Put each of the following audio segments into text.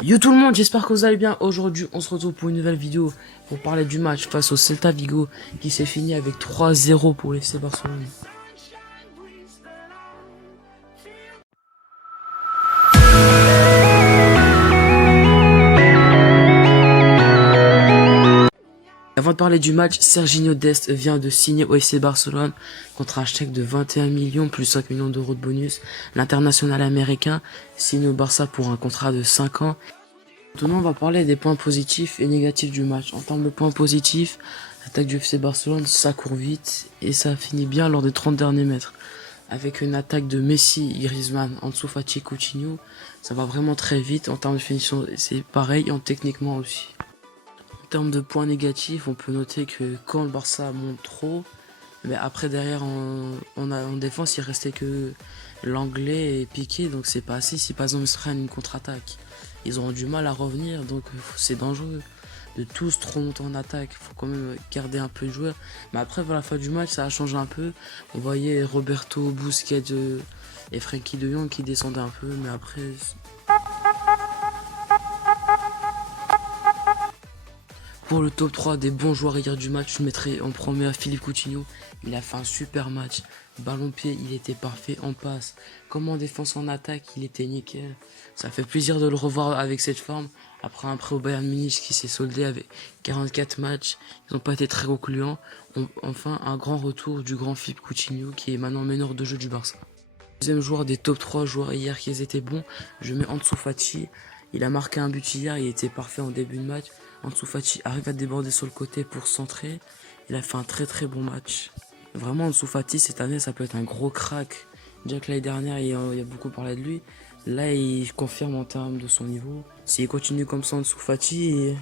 Yo tout le monde, j'espère que vous allez bien. Aujourd'hui, on se retrouve pour une nouvelle vidéo pour parler du match face au Celta Vigo qui s'est fini avec 3-0 pour le FC Barcelone. Avant de parler du match, Serginho Dest vient de signer au FC Barcelone contre un chèque de 21 millions plus 5 millions d'euros de bonus. L'international américain signe au Barça pour un contrat de 5 ans. Maintenant, on va parler des points positifs et négatifs du match. En termes de points positifs, l'attaque du FC Barcelone, ça court vite et ça finit bien lors des 30 derniers mètres. Avec une attaque de Messi, Griezmann, Ansu Fati, Coutinho, ça va vraiment très vite. En termes de finition, c'est pareil, en techniquement aussi. En termes de points négatifs, on peut noter que quand le Barça monte trop, mais après derrière en défense, il restait que l'anglais et Piqué, donc c'est pas assez. Si par exemple ils se prennent une contre-attaque, ils auront du mal à revenir, donc c'est dangereux de tous trop monter en attaque. Il faut quand même garder un peu de joueurs. Mais après, vers la fin du match, ça a changé un peu. On voyait Roberto, Busquets et Frenkie de Jong qui descendaient un peu, mais après... Pour le top 3 des bons joueurs hier du match, je mettrai en premier Philippe Coutinho. Il a fait un super match. Ballon pied, il était parfait en passe. Comme en défense en attaque, il était nickel. Ça fait plaisir de le revoir avec cette forme. Après un prêt au Bayern Munich qui s'est soldé avec 44 matchs. Ils n'ont pas été très concluants. Enfin, un grand retour du grand Philippe Coutinho qui est maintenant meneur de jeu du Barça. Deuxième joueur des top 3 joueurs hier qui étaient bons, je mets Ansu Fati. Il a marqué un but hier, il était parfait en début de match. Ansu Fati arrive à déborder sur le côté pour centrer. Il a fait un très bon match. Vraiment, Ansu Fati, cette année, ça peut être un gros crack. Déjà que l'année dernière, il y a beaucoup parlé de lui. Là, il confirme en termes de son niveau. S'il continue comme ça, Ansu Fati,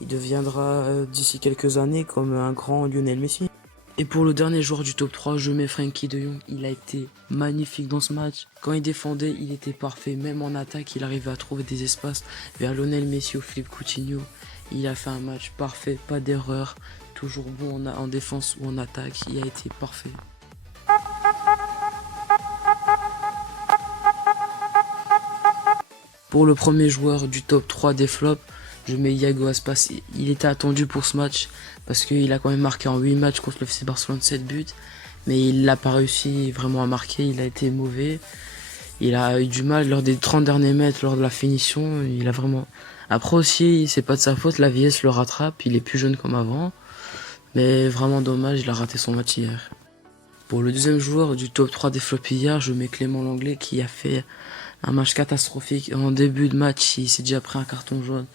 il deviendra d'ici quelques années comme un grand Lionel Messi. Et pour le dernier joueur du top 3, je mets Frenkie de Jong. Il a été magnifique dans ce match. Quand il défendait, il était parfait. Même en attaque, il arrivait à trouver des espaces vers Lionel Messi ou Philippe Coutinho. Il a fait un match parfait, pas d'erreur. Toujours bon en défense ou en attaque. Il a été parfait. Pour le premier joueur du top 3 des flops, je mets Iago Aspas. Il était attendu pour ce match parce qu'il a quand même marqué en 8 matchs contre le FC Barcelone 7 buts. Mais il n'a pas réussi vraiment à marquer, il a été mauvais. Il a eu du mal lors des 30 derniers mètres, lors de la finition. Il a vraiment... Après aussi, c'est pas de sa faute, la vieillesse le rattrape. Il est plus jeune comme avant. Mais vraiment dommage, il a raté son match hier. Pour le deuxième joueur du top 3 des flops hier, je mets Clément Lenglet qui a fait un match catastrophique. En début de match, il s'est déjà pris un carton jaune.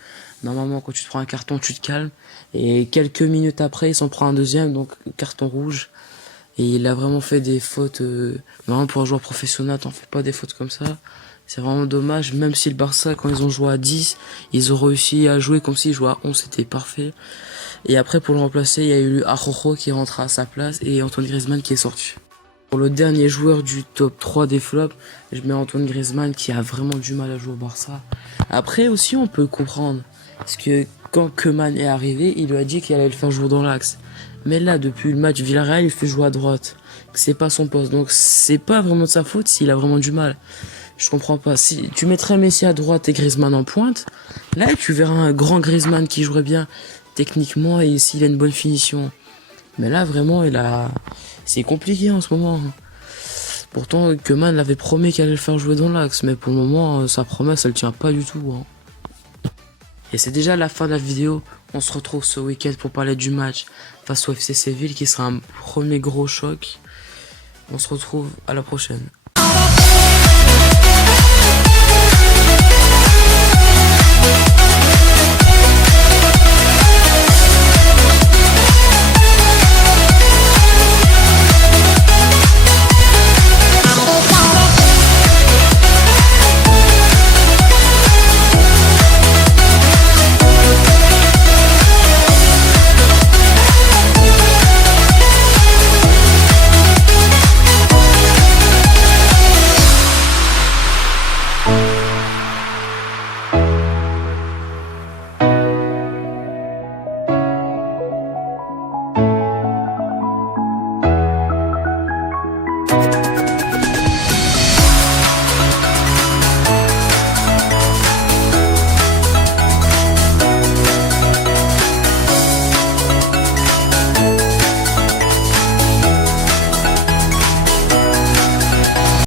Normalement, quand tu te prends un carton, tu te calmes. Et quelques minutes après, il s'en prend un deuxième, donc carton rouge. Et il a vraiment fait des fautes. Vraiment, pour un joueur professionnel, t'en fais pas des fautes comme ça. C'est vraiment dommage. Même si le Barça, quand ils ont joué à 10, ils ont réussi à jouer comme s'ils jouaient à 11, c'était parfait. Et après, pour le remplacer, il y a eu Araujo qui est rentré à sa place et Antoine Griezmann qui est sorti. Pour le dernier joueur du top 3 des flops, je mets Antoine Griezmann qui a vraiment du mal à jouer au Barça. Après aussi, on peut comprendre. Parce que quand Koeman est arrivé, il lui a dit qu'il allait le faire jouer dans l'axe. Mais là, depuis le match Villarreal, il fait jouer à droite. C'est pas son poste. Donc c'est pas vraiment de sa faute s'il a vraiment du mal. Je comprends pas. Si tu mettrais Messi à droite et Griezmann en pointe, là tu verras un grand Griezmann qui jouerait bien techniquement et s'il a une bonne finition. Mais là vraiment c'est compliqué en ce moment. Pourtant Koeman l'avait promis qu'il allait le faire jouer dans l'axe, mais pour le moment sa promesse elle tient pas du tout. Et c'est déjà la fin de la vidéo. On se retrouve ce week-end pour parler du match face au FC Séville qui sera un premier gros choc. On se retrouve à la prochaine.